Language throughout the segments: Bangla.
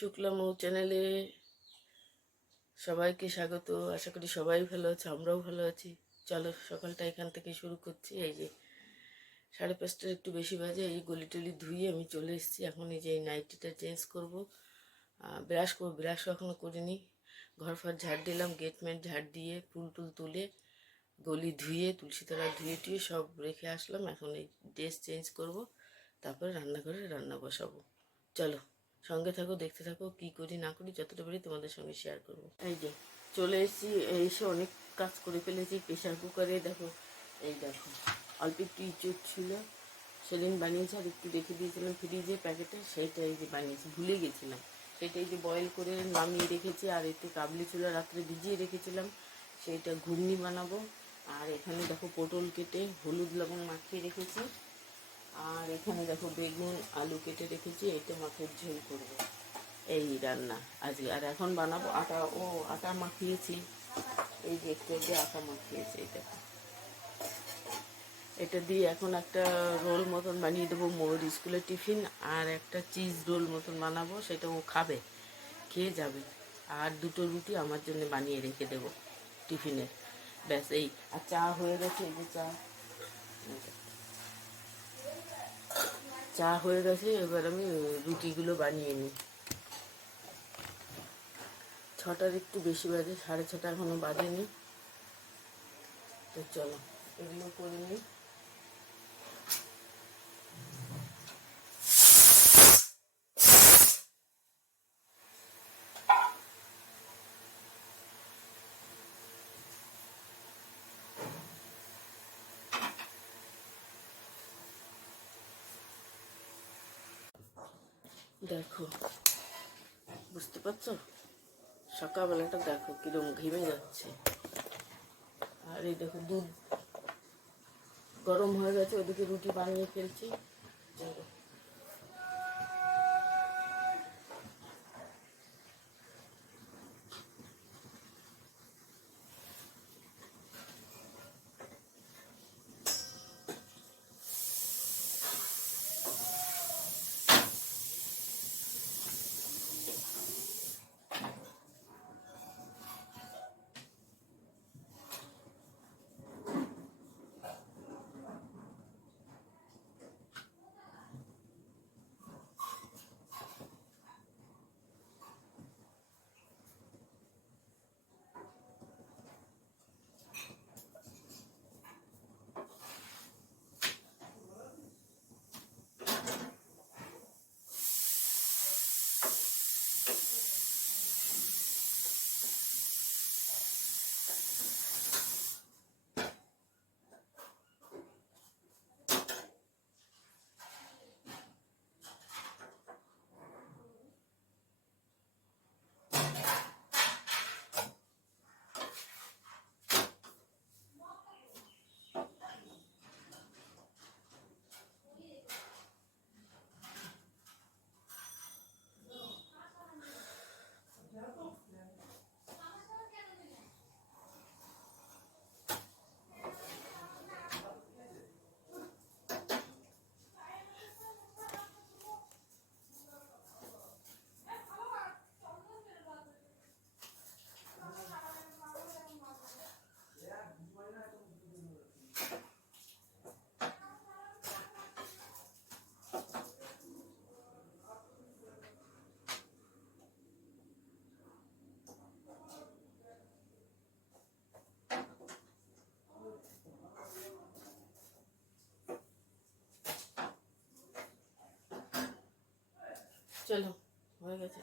শুক্লা মৌ চ্যানেলে সবাইকে স্বাগত। আশা করি সবাই ভালো আছে, আমরাও ভালো আছি। চলো সকালটা এখান থেকে শুরু করছি। এই যে 5:30টার একটু বেশি বাজে। এই গলি টলি ধুয়ে আমি চলে এসেছি। এখন এই যে এই নাইটিটা চেঞ্জ করব, ব্রাশ করবো। ব্রাশ এখনও করিনি। ঘর ফর ঝাড় দিলাম, গেটমেন্ট ঝাড় দিয়ে ফুল টুল তুলে গলি ধুয়ে তুলসী তলা ধুয়ে টুয়ে সব রেখে আসলাম। এখন এই ড্রেস চেঞ্জ করব, তারপরে রান্নাঘরে রান্না বসাবো। চলো সঙ্গে থাকো, দেখতে থাকো কি করি না করি, যতটা পারি তোমাদের সঙ্গে শেয়ার করবো। এই যে চলে এসেছি, এসে অনেক কাজ করে ফেলেছি। প্রেশার কুকারে দেখো, এই দেখো অল্প একটু ইঁচড় ছিল, সেদিন বানিয়েছি, আর একটু রেখে দিয়েছিলাম ফ্রিজে প্যাকেটে, সেইটা এই যে বানিয়েছি, ভুলে গেছিলাম। সেটা এই যে বয়েল করে নামিয়ে রেখেছি। আর একটু কাবলি ছিল, রাত্রে ভিজিয়ে রেখেছিলাম, সেইটা ঘুগনি বানাবো। আর এখানে দেখো পটল কেটে হলুদ লবণ মাখিয়ে রেখেছি। আর এখানে দেখো বেগুন আলু কেটে রেখেছি, এটা মাছের ঝোল করবো। এই রান্না আজকে। আর এখন বানাবো আটা মাখিয়েছি, এই যে একটু আগে আটা মাখিয়েছি। এটা দিয়ে এখন একটা রোল মতন বানিয়ে দেবো মোর স্কুলের টিফিন। আর একটা চিজ রোল মতন বানাবো, সেটা ও খাবে, খেয়ে যাবে। আর দুটো রুটি আমার জন্য বানিয়ে রেখে দেবো টিফিনের। ব্যাস এই। আর চা হয়ে গেছে, এই যে চা হয়ে গেছে। এবার আমি রুটিগুলো বানিয়ে নিই। 6টার একটু বেশি বাজে, 6:30 এখনো বাজেনি। তো চলো এগুলো করে নিই। দেখো, বুঝতে পারছো সকালবেলাটা দেখো কিরম ঘেমে যাচ্ছে। আর এই দেখো দুধ গরম হয়ে গেছে, ওদিকে রুটি বানিয়ে ফেলছি। চলো হয়ে গেছে।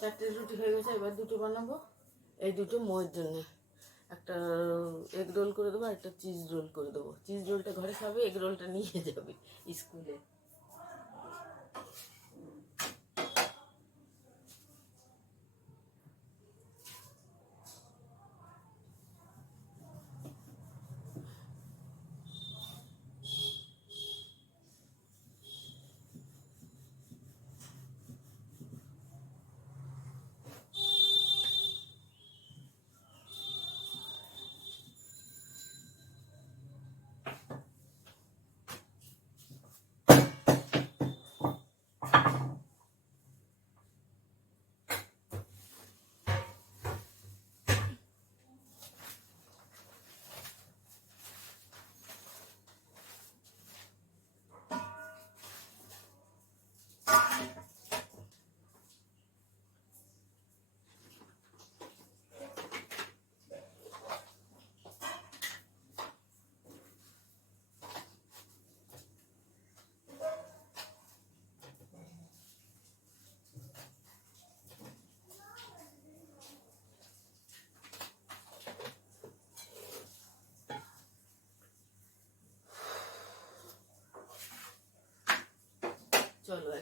4টে রুটি হয়ে গেছে, এবার দুটো বানাবো। এই দুটো মোয়ের জন্য একটা এগ রোল করে দেবো, একটা চিজ রোল করে দেবো। চিজ রোলটা ঘরে খাবে, এগ রোলটা নিয়ে যাবে স্কুলে।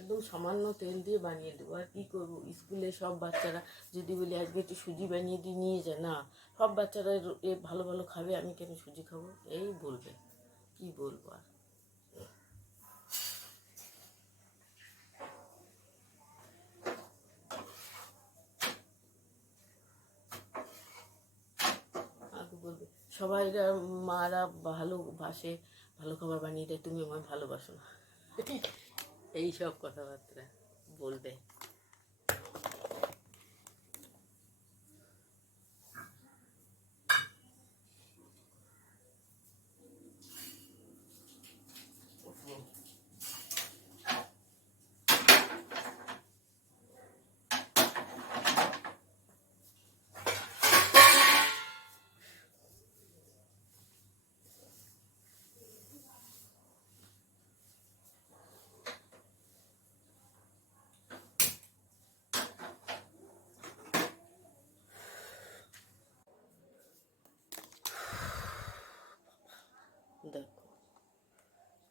একদম সামান্য তেল দিয়ে বানিয়ে দেবো। আর কী করবো, স্কুলে সব বাচ্চারা যদি বলি আজকে একটু সুজি বানিয়ে দিয়ে নিয়ে যায়, না, সব বাচ্চারা ভালো ভালো খাবে, আমি কেন সুজি খাবো, এই বলবে। কি বলবো আর। আগে বলবে সবাই, মারা ভালোবাসে, ভালো খাবার বানিয়ে দেয়, তুমি আমায় ভালোবাসো না, এই সব কথাবার্তা বলবে। দেখো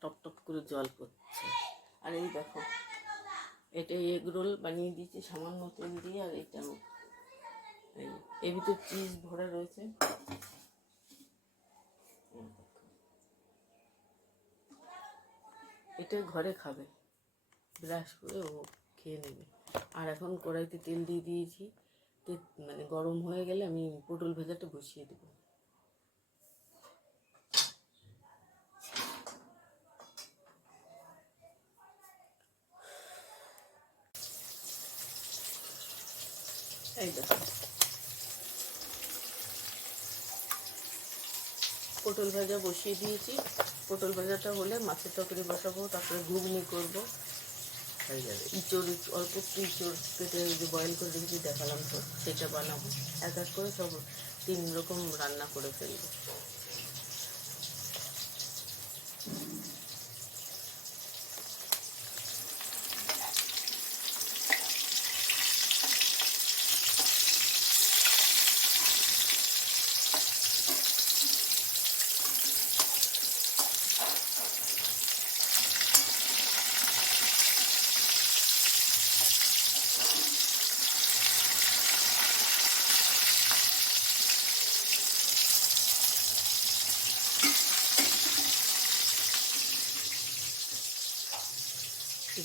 টপ টপ করে জল পড়ছে। আর এই দেখো, এটা এগ রোল বানিয়ে দিয়েছি সামান্য তেল দিয়ে। আর এটাও এর ভিতর চিজ ভরা রয়েছে। এটা ঘরে খাবে, ব্রাশ করে ও খেয়ে নেবে। আর এখন কড়াইতে তেল দিয়ে দিয়েছি, মানে গরম হয়ে গেলে আমি পটল ভাজাটা বসিয়ে দেবো। এই দেখো পটল ভাজা বসিয়ে দিয়েছি। পটল ভাজাটা হলে মাছের তরকারি বসাবো, তারপরে ঘুগনি করবো, হয়ে যাবে। ইঁচড় অল্প একটু ইঁচড় কেটে যে বয়েল করে রেখেছি দেখালাম তো, সেটা বানাবো। এক এক করে সব 3 রকম রান্না করে ফেলবো।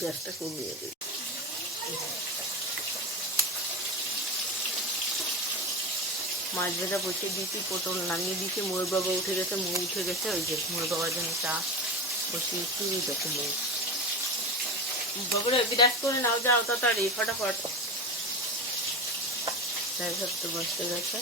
গ্যাসটা কমিয়ে দিই। মাছ ভাজা বসিয়ে দিয়েছি, পটল নামিয়ে দিয়েছি। ময়ূর বাবা উঠে গেছে, মৌ উঠে গেছে। ওই যে ময়ূর বাবার জন্য চা বসিয়েছি। দেখো মৌ বাবুরা বিরাজ করে নাও, যাও তাড়াতাড়ি ফটাফট। তাই সব তো বসতে গেছে।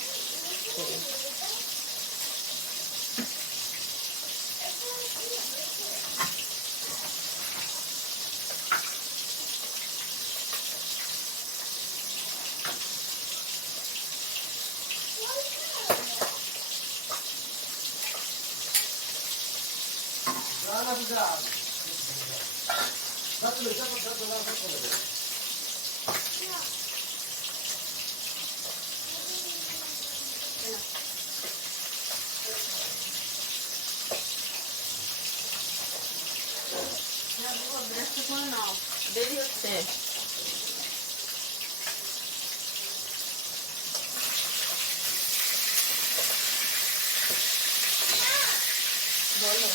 দেরি হচ্ছে। বলো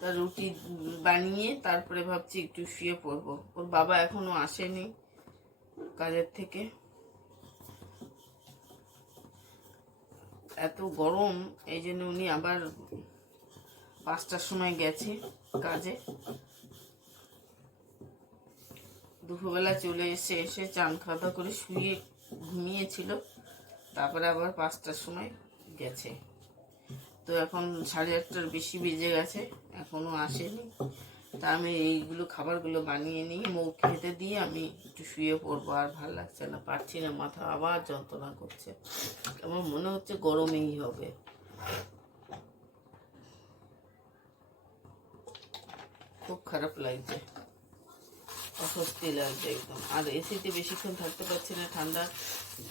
তা রুটি বানিয়ে তারপরে ভাবছি একটু শুয়ে পড়বো। ওর বাবা এখনো আসেনি কাজের থেকে। এত গরম, এই জন্য উনি আবার 5টার সময় গেছে কাজে। দুপুরবেলা চলে এসে চান খাওয়া করে শুয়ে ঘুমিয়েছিল, তারপরে আবার 5টার সময় গেছে। তো এখন 8:30টার বেশি বেজে গেছে, এখনো আসেনি। তা আমি এইগুলো খাবারগুলো বানিয়ে নিয়ে মুখ খেতে দিয়ে আমি একটু শুয়ে পড়বো। আর ভালো লাগছে না, পারছি না, মাথা আবার যন্ত্রণা করছে। আমার মনে হচ্ছে গরমেই হবে। খুব খারাপ লাগছে, অস্বস্তি লাগছে একদম। আর এসিতে বেশিক্ষণ থাকতে পারছি না, ঠান্ডা।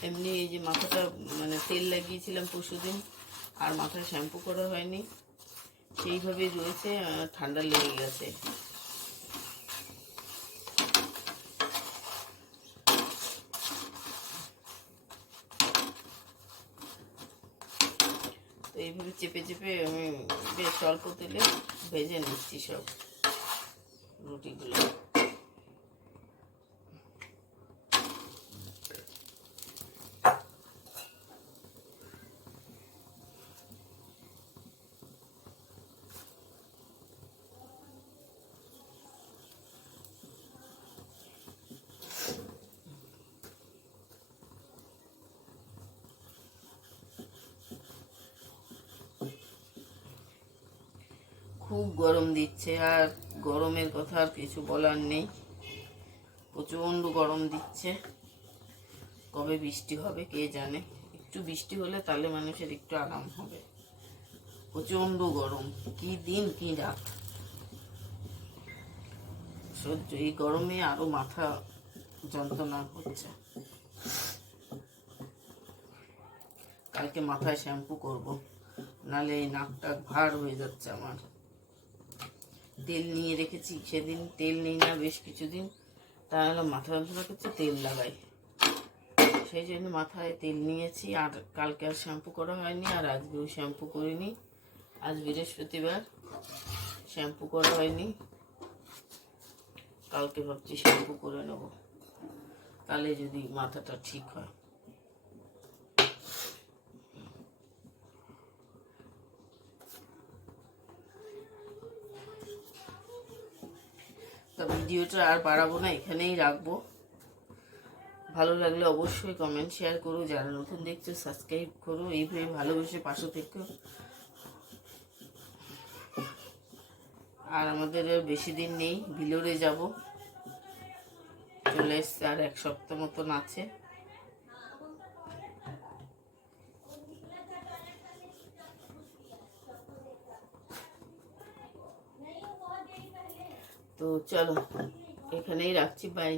এমনি এই যে মাথাটা মানে তেল লাগিয়েছিলাম পরশুদিন, আর মাথায় শ্যাম্পু করা হয়নি, সেইভাবেই রয়েছে, ঠান্ডা লেগে গেছে। তো এইভাবে চেপে চেপে আমি বেশ অল্প তেলে ভেজে নিচ্ছি সব রুটিগুলো। খুব গরম দিচ্ছে, আর গরমের কথা আর কিছু বলার নেই। প্রচণ্ড গরম দিচ্ছে। কবে বৃষ্টি হবে কে জানে। একটু বৃষ্টি হলে তাহলে মানুষের একটু আরাম হবে। প্রচণ্ড গরম, কি দিন কি রাত সহ্য। এই গরমে আরো মাথা যন্ত্রণা হচ্ছে। কালকে মাথায় শ্যাম্পু করব, নালে এই নাকটা ভার হয়ে যাচ্ছে আমার। তেল নিয়ে রেখেছি, সেদিন তেল নেই না বেশ কিছুদিন, তাহলে মাথা যন্ত্রণা করছে, তেল লাগাই, সেই জন্য মাথায় তেল নিয়েছি। আর কালকে আর শ্যাম্পু করা হয়নি, আর আজকেও শ্যাম্পু করিনি। আজ বৃহস্পতিবার, শ্যাম্পু করা হয়নি। কালকে ভাবছি শ্যাম্পু করে নেব, তাহলে যদি মাথাটা ঠিক হয়। তা ভিডিওটা আর বাড়াবো না, এখানেই রাখবো। ভালো লাগলে অবশ্যই কমেন্ট শেয়ার করো, যারা নতুন দেখছো সাবস্ক্রাইব করো, এইভাবে ভালোবেসে পাশে থেকো। আর আমাদের বেশি দিন নেই, ভিলোরে যাব, চলে এসছে, আর 1 সপ্তাহ মতন আছে। তো চলো এখানেই রাখছি, বাই।